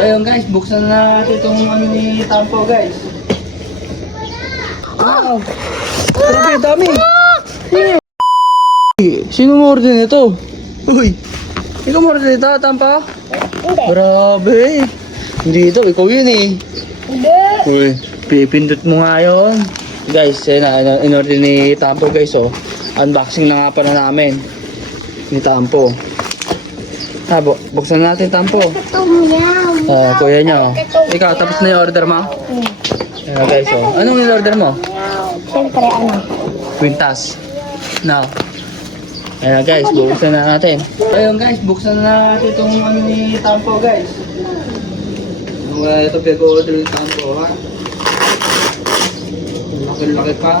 Ayun guys, buksan na natin itong ano ni Tampo guys. Wow! Grabe, dami! Sino mo order nito? Uy! Ikaw mo order nito, Tampo? Hindi. Grabe! Hindi ito, ikaw yun eh. Hindi. Uy, pipindot mo nga yun. Guys, yun na, in-order ni Tampo guys oh. Unboxing na nga pala namin. Ni Tampo. Buksan natin Tampo. Oh, kuya nyo. Ikaw, tapos na yung order mo? Ayan guys oh. Anong in-order mo? Siyempre, ano? Quintas. Now. Ayan guys, buksan na natin. Ayun guys, buksan na natin itong ano ni Tampo guys. Ito pinag-order ni Tampo ha. Laki-laki pa.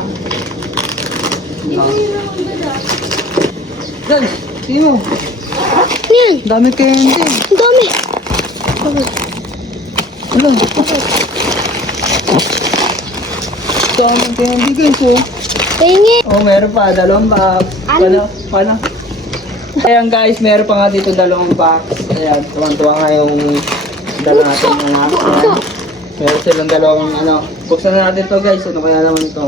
Guys, sino? Yan. Dami candy. Ang dami. Ano? Dami candy guys oh. Tingin. Oh, meron pa, dalawang box. Ano? Paano? Ayan guys, meron pa nga dito dalawang box. Ayan, tuwang-tuwa nga yung dala natin ng ayan. Meron silang dalawang ano. Buksan na natin to guys. Ano kaya naman ito?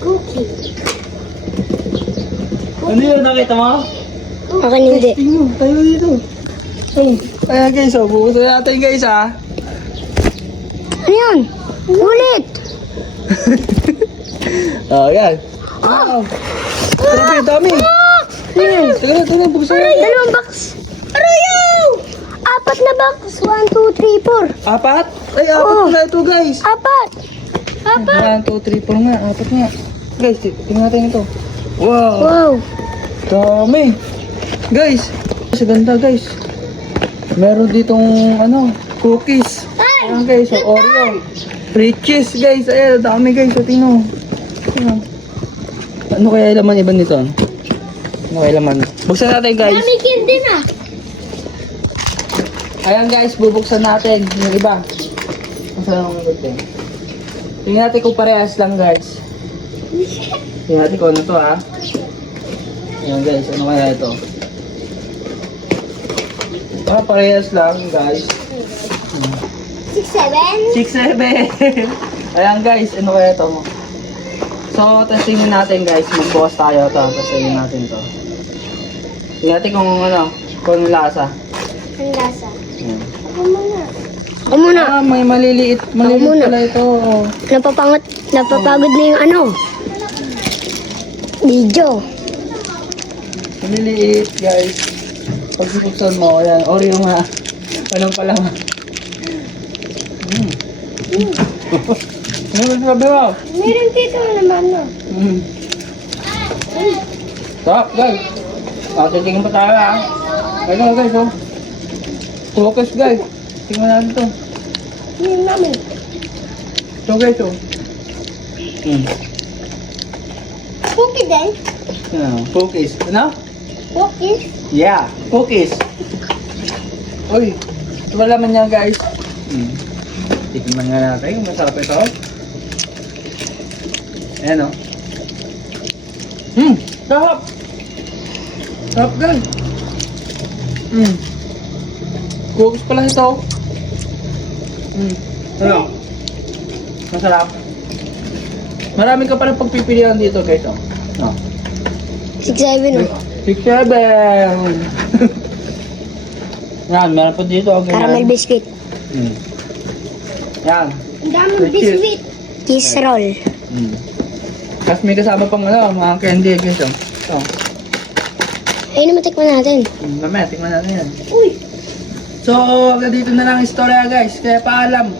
Cookie. Ano yun? Nakita mo? Akin hindi. Tingnan, tayo dito. Oh, ayan guys, oh, buksan natin guys ah. Ano yan? Ulit. Oh, yan. Wow. Grabe, dami. Yan. Teka, buksan natin. Dalawang box. Arayaw! Apat na box. 1, 2, 3, 4. Apat? Ay, apat Oh. na ito guys. Apat. Apat. 1, 2, 3, 4 nga. Apat nga. Guys, tingnan natin ito. Wow. Wow. Dami. Guys, sa ganda guys. Meron ditong ano, cookies. Ayan guys, so Oreo. Riches guys. Ayan, dami guys. So, tingnan. Ayan. Ano kaya laman iba nito? Ano kaya laman? Buksan natin guys. Dami candy na. Ayan guys, bubuksan natin yung iba. Masarap ang gusto. Tingnan natin kung parehas lang guys. Tingnan natin kung ano to ha. Ayan guys, ano kaya ito? Parehas lang guys. 6, 7. 6, 7. Ayan guys, ano kaya ito mo? So, testingin natin guys. Magbukas tayo ito. Testingin natin to. Tingnan natin kung ano, kung ano lasa. Ang lasa. Ayan. Ako muna. Ako muna. Ah, may maliliit muna. pala ito. Napapagod na yung ano. Video. Maliliit guys. Pag buksan mo, ayan, Oreo nga. Anong pala nga. Ano sabi mo? Meron dito naman no. Stop guys. Titingin pa tayo ha. Ayun guys oh. Focus guys. Tingnan natin to. Yung namin. So guys oh. Cookie din. Cookies. Ano? Cookies. Yeah, cookies. Uy, ito ba laman niya guys? Tingnan nga natin, masarap ito. Ayan o. Sarap! Sarap guys. Cookies pala ito. Ano? Masarap. Marami ka palang pagpipilian dito guys o. 6, 7 no. 6, 7. Yan, meron po dito. Okay, Caramel biscuit. Yan. Ang daming Cheese. biscuit. Cheese roll. Tapos may kasama pang ano, mga candy guys. Ito. Ayun naman tikman natin. Mamaya, tingnan natin yan. Uy! So, hanggang dito na lang ang istorya guys. Kaya paalam.